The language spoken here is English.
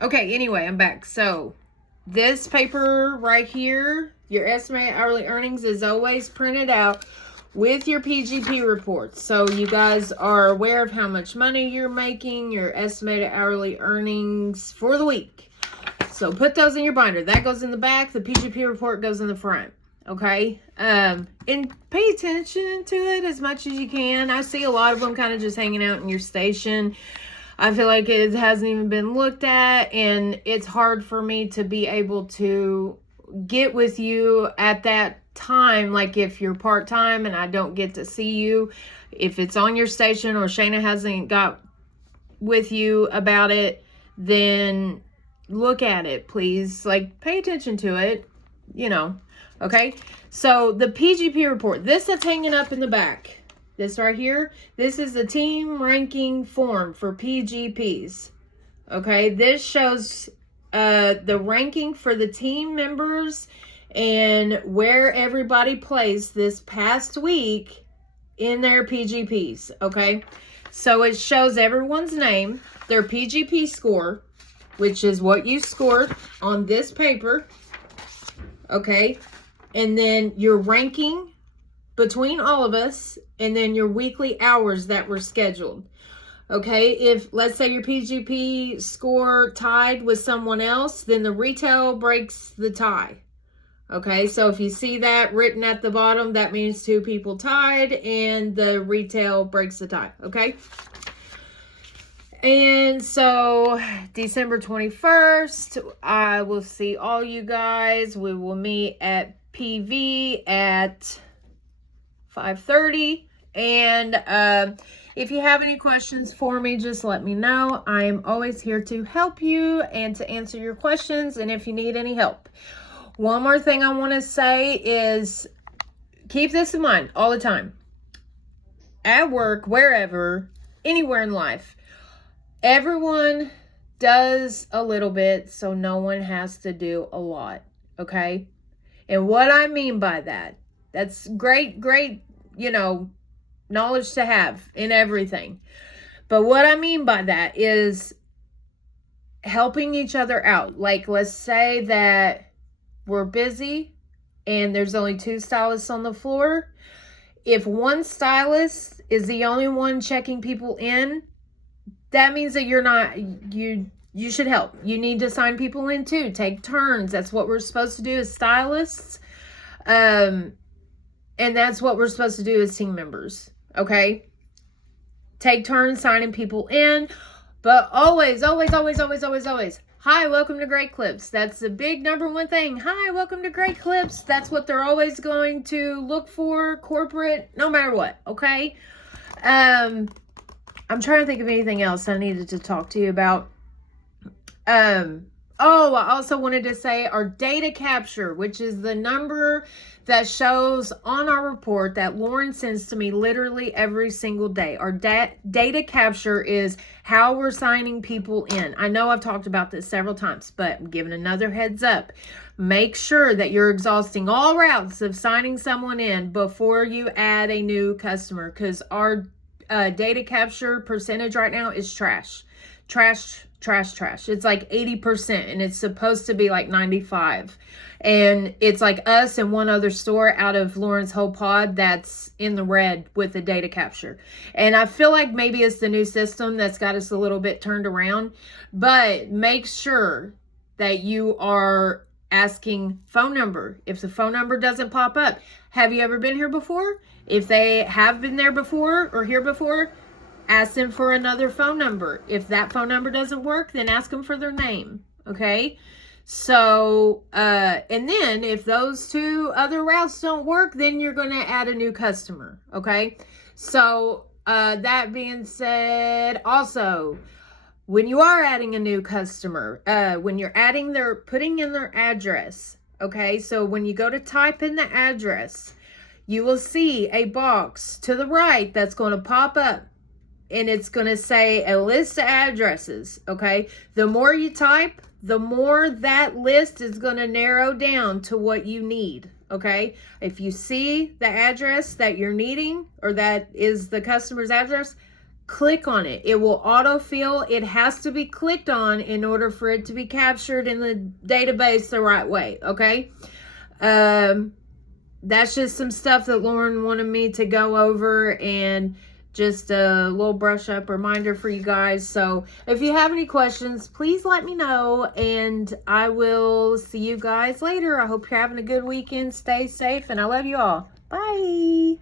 Okay, anyway, I'm back. So, this paper right here, your estimated hourly earnings, is always printed out with your PGP reports. So, you guys are aware of how much money you're making, your estimated hourly earnings for the week. So, put those in your binder. That goes in the back. The PGP report goes in the front. Okay? And pay attention to it as much as you can. I see a lot of them kind of just hanging out in your station. I feel like it hasn't even been looked at, and it's hard for me to be able to get with you at that time. Like if you're part-time and I don't get to see you, if it's on your station or Shayna hasn't got with you about it, then look at it, please. Like, pay attention to it, okay? So the PGP report, this that's hanging up in the back, this right here, this is the team ranking form for PGPs. Okay, this shows the ranking for the team members and where everybody placed this past week in their PGPs. Okay, so it shows everyone's name, their PGP score, which is what you scored on this paper. Okay, and then your ranking between all of us, and then your weekly hours that were scheduled. Okay, if let's say your PGP score tied with someone else, then the retail breaks the tie. Okay, so if you see that written at the bottom, that means two people tied and the retail breaks the tie. Okay, and so December 21st, I will see all you guys. We will meet at PV at 5:30, and if you have any questions for me, just let me know. I am always here to help you and to answer your questions, and if you need any help. One more thing I want to say is keep this in mind all the time. At work, wherever, anywhere in life, everyone does a little bit, so no one has to do a lot, okay? And what I mean by that, that's great, knowledge to have in everything. But what I mean by that is helping each other out. Like, let's say that we're busy and there's only 2 stylists on the floor. If one stylist is the only one checking people in, that means that you should help. You need to sign people in too. Take turns. That's what we're supposed to do as stylists. And that's what we're supposed to do as team members, okay? Take turns signing people in, but always, hi, welcome to Great Clips. That's the big #1 thing. Hi, welcome to Great Clips. That's what they're always going to look for, corporate, no matter what, okay? I'm trying to think of anything else I needed to talk to you about. I also wanted to say our data capture, which is the number that shows on our report that Lauren sends to me literally every single day. Our data capture is how we're signing people in. I know I've talked about this several times, but I'm giving another heads up. Make sure that you're exhausting all routes of signing someone in before you add a new customer, because our data capture percentage right now is trash. It's like 80%, and it's supposed to be like 95. And it's like us and one other store out of Lauren's whole pod that's in the red with the data capture. And I feel like maybe it's the new system that's got us a little bit turned around. But make sure that you are asking phone number. If the phone number doesn't pop up, have you ever been here before? If they have been there before or here before, ask them for another phone number. If that phone number doesn't work, then ask them for their name. Okay? So, and then if those 2 other routes don't work, then you're going to add a new customer. Okay? So, that being said, also, when you are adding a new customer, when you're putting in their address, okay? So when you go to type in the address, you will see a box to the right that's going to pop up. And it's going to say a list of addresses, okay? The more you type, the more that list is going to narrow down to what you need, okay? If you see the address that you're needing, or that is the customer's address, click on it. It will autofill. It has to be clicked on in order for it to be captured in the database the right way, okay? That's just some stuff that Lauren wanted me to go over, and just a little brush up reminder for you guys. So if you have any questions, please let me know, and I will see you guys later. I hope you're having a good weekend. Stay safe, and I love you all. Bye.